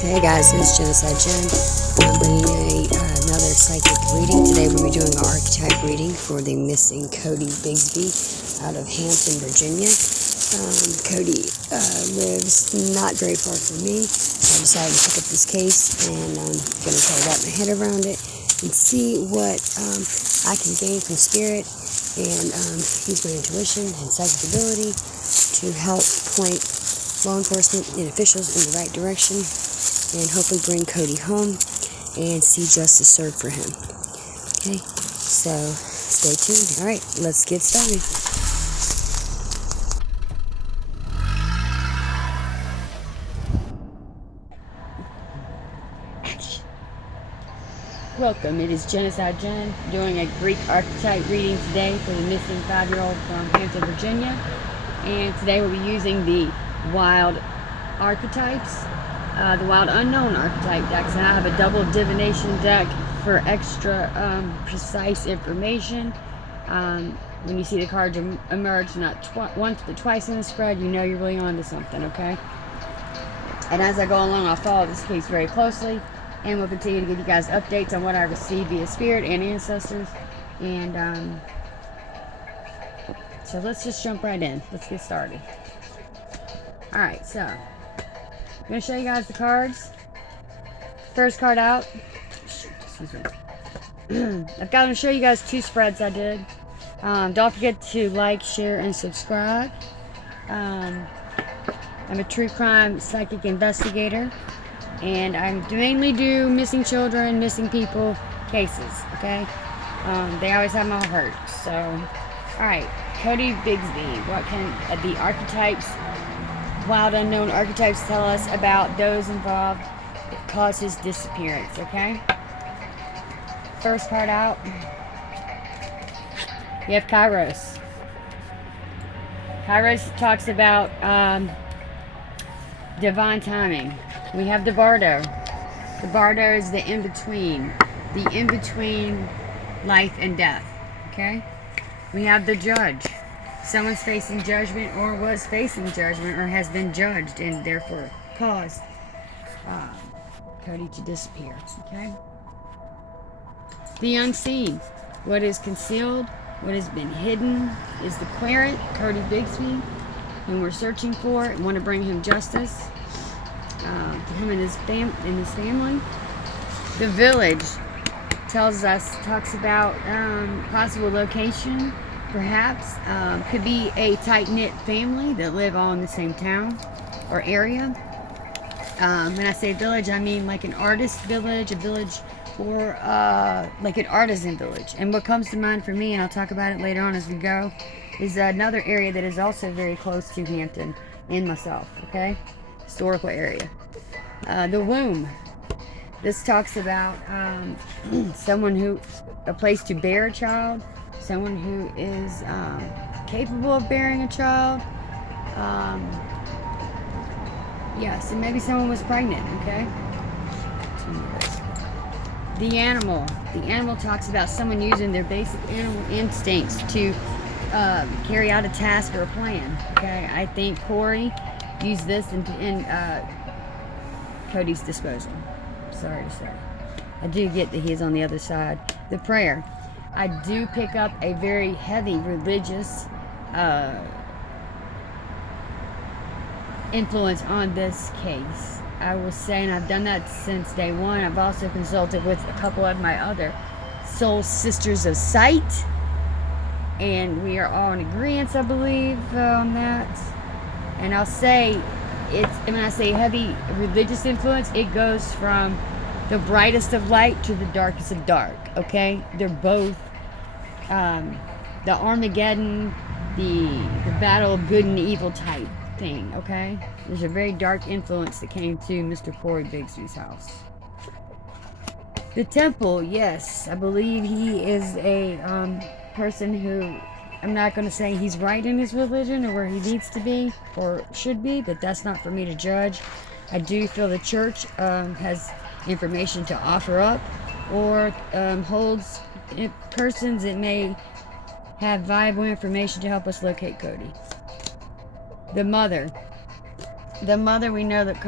Hey guys, it's JENN-Psychic. I'm bringing you another psychic reading. Today we'll be doing an archetype reading for the missing Cody Bigsby out of Hampton, Virginia. Cody lives not very far from me, so I decided to pick up this case and I'm going to try to wrap my head around it and see what I can gain from spirit and use my intuition and psychic ability to help point law enforcement and officials in the right direction and hopefully bring Cody home and see justice served for him. Okay, so stay tuned. Alright, let's get started. Welcome, it is JENN-Psychic doing a Greek archetype reading today for the missing 5-year-old from Hampton, Virginia. And today we'll be using the wild archetypes, the wild unknown archetype decks. And I have a double divination deck for extra precise information. When you see the cards emerge not once but twice in the spread, you know you're really onto something, okay? And as I go along, I'll follow this case very closely, and we'll continue to give you guys updates on what I receive via spirit and ancestors. And so let's just jump right in. Let's get started. Alright, so I'm going to show you guys the cards. First card out. Excuse me. I've got to show you guys 2 spreads I did. Don't forget to like, share, and subscribe. I'm a true crime psychic investigator, and I mainly do missing children, missing people cases, okay? They always have my heart. So, alright, Cody Bigsby. What can the archetypes, wild unknown archetypes, tell us about those involved that caused his disappearance, okay? First card out, you have Kairos. Kairos talks about divine timing. We have the Bardo. The Bardo is the in-between life and death, okay? We have the Judge. Someone's facing judgment, or was facing judgment, or has been judged and therefore caused Cody to disappear, okay? The Unseen. What is concealed, what has been hidden, is the Querent, Cody Bigsby, whom we're searching for and want to bring him justice. To him and his family. The Village talks about possible location, perhaps. Could be a tight-knit family that live all in the same town or area. When I say village, I mean like an artist village, a village, or like an artisan village. And what comes to mind for me, and I'll talk about it later on as we go, is another area that is also very close to Hampton and myself, okay? Historical area. The Womb. This talks about a place to bear a child, someone who is capable of bearing a child. Yes, and maybe someone was pregnant, okay? The Animal. The Animal talks about someone using their basic animal instincts to carry out a task or a plan, okay? I think Corey used this in Cody's disposal. Sorry to say. I do get that he's on the other side. The Prayer. I do pick up a very heavy religious influence on this case. I will say, and I've done that since day one. I've also consulted with a couple of my other soul sisters of sight, and we are all in agreement, I believe, on that. And I'll say, when I say heavy religious influence, it goes from the brightest of light to the darkest of dark, okay? They're both the Armageddon, the battle of good and evil type thing, okay? There's a very dark influence that came to Mr. Cody Bigsby's house. The Temple, yes, I believe he is a person who, I'm not going to say he's right in his religion or where he needs to be or should be, but that's not for me to judge. I do feel the church has information to offer up, or holds persons that may have viable information to help us locate Cody. The Mother. The Mother, we know that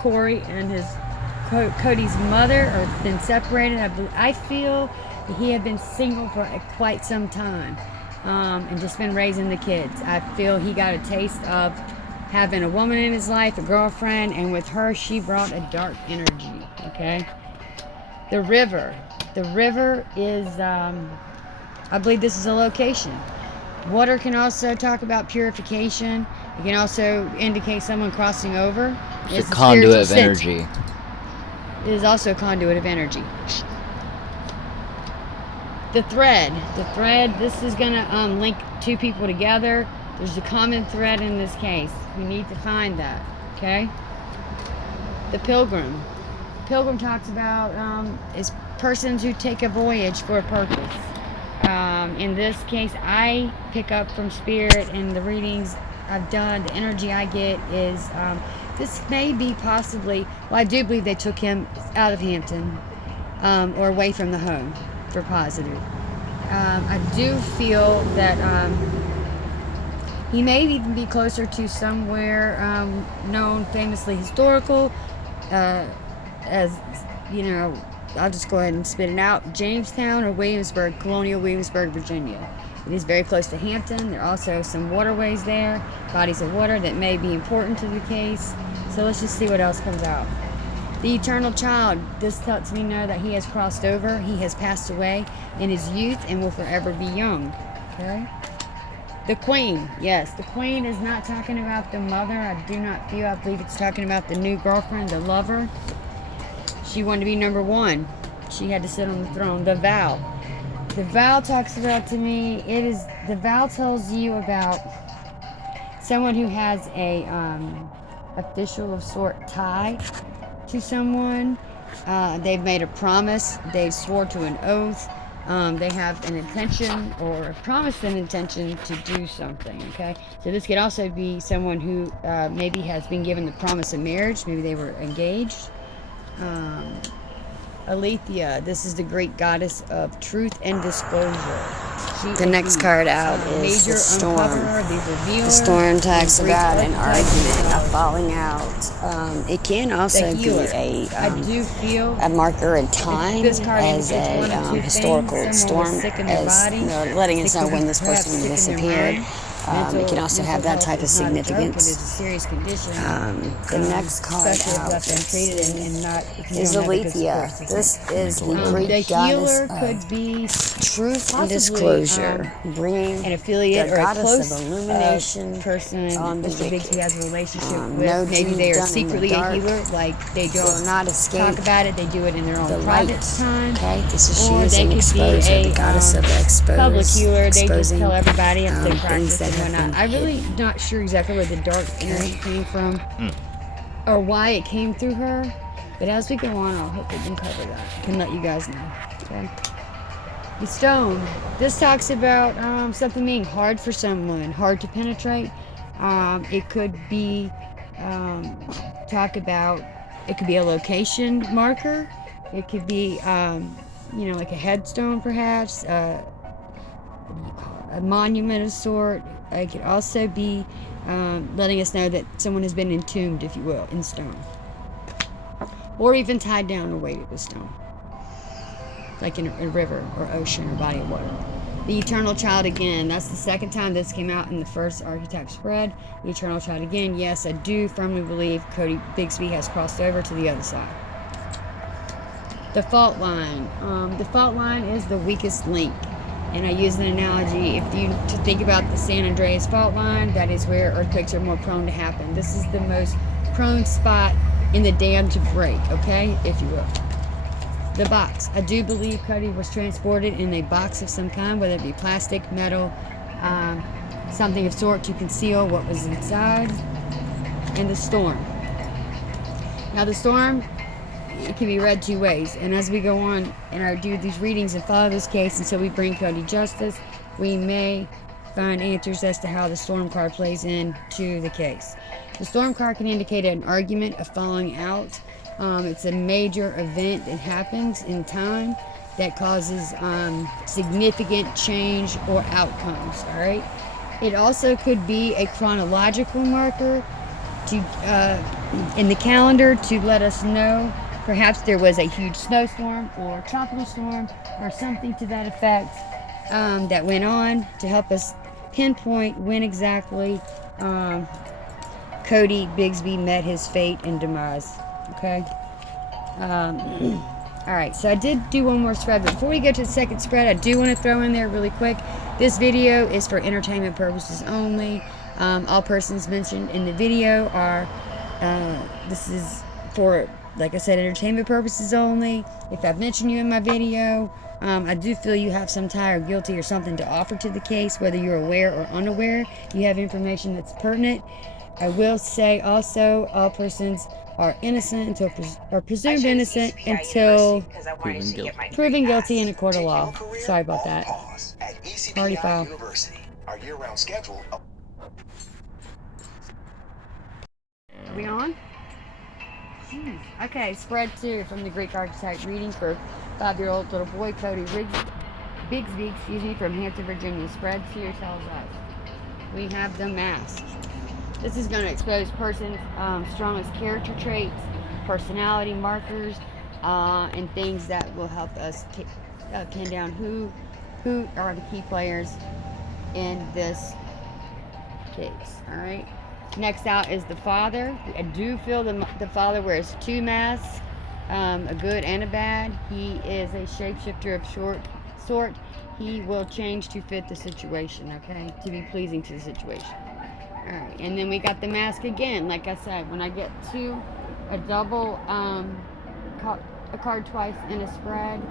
Corey and his Cody's mother have been separated. I feel he had been single for quite some time, and just been raising the kids. I feel he got a taste of having a woman in his life, a girlfriend, and with her, she brought a dark energy. Okay. The river is, I believe this is a location. Water can also talk about purification. It can also indicate someone crossing over. It's a conduit of energy. It is also a conduit of energy. The thread, this is going to link two people together. There's a common thread in this case. We need to find that, okay? The pilgrim. Pilgrim talks about is persons who take a voyage for a purpose. In this case, I pick up from Spirit and the readings I've done, the energy I get is, this may be possibly, well, I do believe they took him out of Hampton, or away from the home for positive. I do feel that he may even be closer to somewhere known famously historical, as, you know, I'll just go ahead and spit it out, Jamestown or Williamsburg, colonial Williamsburg, Virginia. It is very close to Hampton. There are also some waterways there, bodies of water that may be important to the case. So let's just see what else comes out. The eternal child. This lets me know that he has crossed over. He has passed away in his youth and will forever be young. Okay. The queen. Yes, the queen is not talking about the mother. I do not feel. I believe it's talking about the new girlfriend, the lover. She wanted to be number one. She had to sit on the throne. The vow. The vow talks about, to me, the vow tells you about someone who has a official of sort tie to someone. They've made a promise. They've swore to an oath. They have an intention or promised an intention to do something, okay? So this could also be someone who maybe has been given the promise of marriage. Maybe they were engaged. Aletheia, this is the Greek goddess of truth and disclosure. The next card out is the storm. The storm talks about an argument, a falling out. It can also be a marker in time as a historical storm, as letting us know when this person disappeared. It can also have that type of significance. The next card out is Aletheia. This is the Greek goddess of truth and disclosure, bringing an affiliate or a close of illumination person Mr. Bigsby has a relationship with. Maybe they are secretly a healer, like they don't talk about it, they do it in their own private time. Okay, this is she is an exposer, the goddess of the exposed, public healer. They just tell everybody as they practice and whatnot. I'm really not sure exactly where the dark energy came from or why it came through her, but as we go on, I'll hopefully uncover that. I can let you guys know. Okay. The stone. This talks about something being hard for someone, hard to penetrate. It could be it could be a location marker. It could be like a headstone, perhaps. A monument of sort. It could also be letting us know that someone has been entombed, if you will, in stone, or even tied down or weighted with stone, like in a river or ocean or body of water. The eternal child again. That's the second time this came out in the first archetype spread. The eternal child again. Yes, I do firmly believe Cody Bigsby has crossed over to the other side. The fault line. The fault line is the weakest link. And I use an analogy, if you to think about the San Andreas fault line, that is where earthquakes are more prone to happen. This is the most prone spot in the dam to break, okay, if you will. The box. I do believe Cody was transported in a box of some kind, whether it be plastic, metal, something of sort to conceal what was inside. And the storm. Now the storm, it can be read two ways, and as we go on and I do these readings and follow this case until we bring Cody justice, we may find answers as to how the storm card plays into the case. The storm card can indicate an argument, a falling out. It's a major event that happens in time that causes significant change or outcomes. All right. It also could be a chronological marker. to in the calendar to let us know. Perhaps there was a huge snowstorm or tropical storm or something to that effect that went on to help us pinpoint when exactly Cody Bigsby met his fate and demise. Okay. All right, so I did do one more spread, but before we go to the second spread, I do want to throw in there really quick. This video is for entertainment purposes only. All persons mentioned in the video are, this is for, like I said, entertainment purposes only. If I've mentioned you in my video, I do feel you have some tie or guilty or something to offer to the case, whether you're aware or unaware. You have information that's pertinent. I will say also, all persons are innocent until or presumed innocent until proven guilty in a court of law. Sorry about that. Party foul. Are we on? Jeez. Okay, spread 2 from the Greek archetype reading for 5-year-old little boy Cody Bigsby, from Hampton, Virginia. Spread 2 tells us we have the mask. This is going to expose person's strongest character traits, personality markers, and things that will help us pin down who are the key players in this case. All right. Next out is the father. I do feel the father wears 2 masks, a good and a bad. He is a shapeshifter of sort. He will change to fit the situation. Okay, to be pleasing to the situation. Alright, and then we got the mask again. Like I said, when I get a double, a card twice in a spread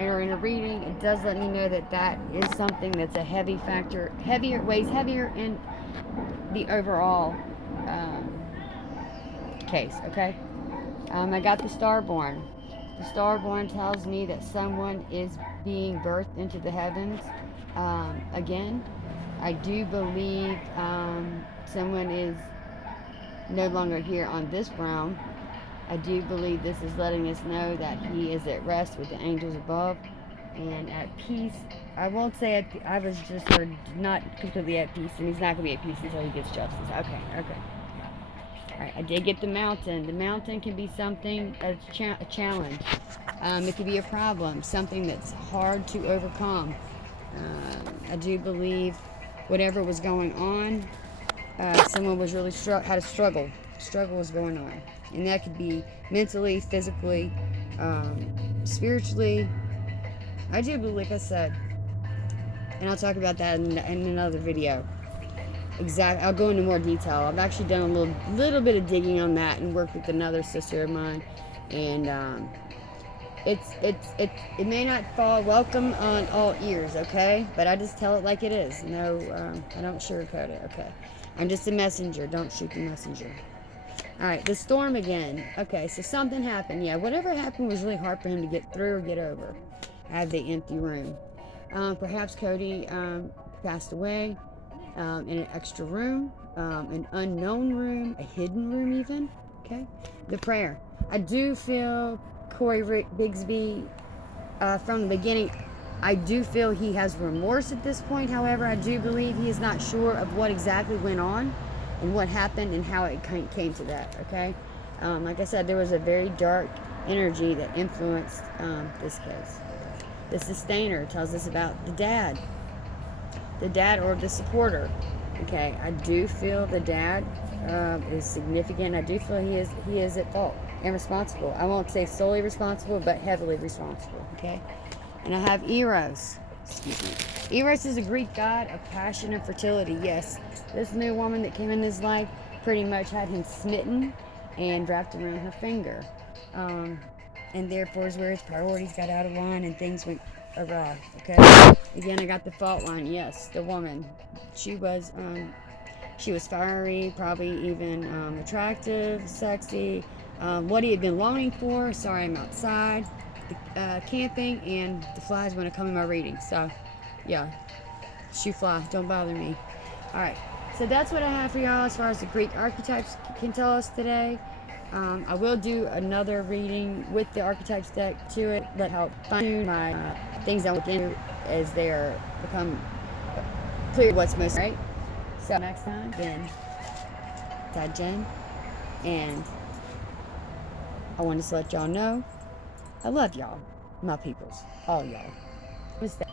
or in a reading, it does let me know that that is something that's a heavy factor, weighs heavier in the overall case. Okay, I got the Starborn. The Starborn tells me that someone is being birthed into the heavens again. I do believe someone is no longer here on this realm. I do believe this is letting us know that he is at rest with the angels above and at peace. I won't say at peace. I was just heard not completely at peace, and he's not going to be at peace until he gets justice. Okay. All right, I did get the mountain. The mountain can be something, a challenge. It could be a problem, something that's hard to overcome. I do believe whatever was going on, someone was really had a struggle. Struggle was going on, and that could be mentally, physically, spiritually. I do believe, like I said, and I'll talk about that in another video. I'll go into more detail. I've actually done a little bit of digging on that and worked with another sister of mine, and it may not fall welcome on all ears, okay? But I just tell it like it is. No, I don't sugarcoat it, okay? I'm just a messenger. Don't shoot the messenger. All right, the storm again. Okay, so something happened. Yeah, whatever happened was really hard for him to get through or get over. I have the empty room. Perhaps Cody passed away in an extra room, an unknown room, a hidden room even, okay? The prayer. I do feel Cody Bigsby, from the beginning, I do feel he has remorse at this point. However, I do believe he is not sure of what exactly went on and what happened and how it came to that, okay? Like I said, there was a very dark energy that influenced this case. The sustainer tells us about the dad or the supporter, okay? I do feel the dad is significant. I do feel he is at fault and responsible. I won't say solely responsible, but heavily responsible, okay? And I have Eros. Excuse me. Eros is a Greek god of passion and fertility. Yes, this new woman that came in his life pretty much had him smitten and wrapped around her finger. And therefore is where his priorities got out of line and things went awry, okay? Again, I got the fault line. Yes, the woman. She was fiery, probably even attractive, sexy. What he had been longing for. Sorry, I'm outside camping, and the flies want to come in my reading. So, yeah, shoot fly, don't bother me. All right, so that's what I have for y'all as far as the Greek archetypes can tell us today. I will do another reading with the archetypes deck to it that help fine-tune my things I look into as they become clear what's most right. So next time, then. Jen, and I wanted to let y'all know I love y'all, my peoples, all y'all. What's that?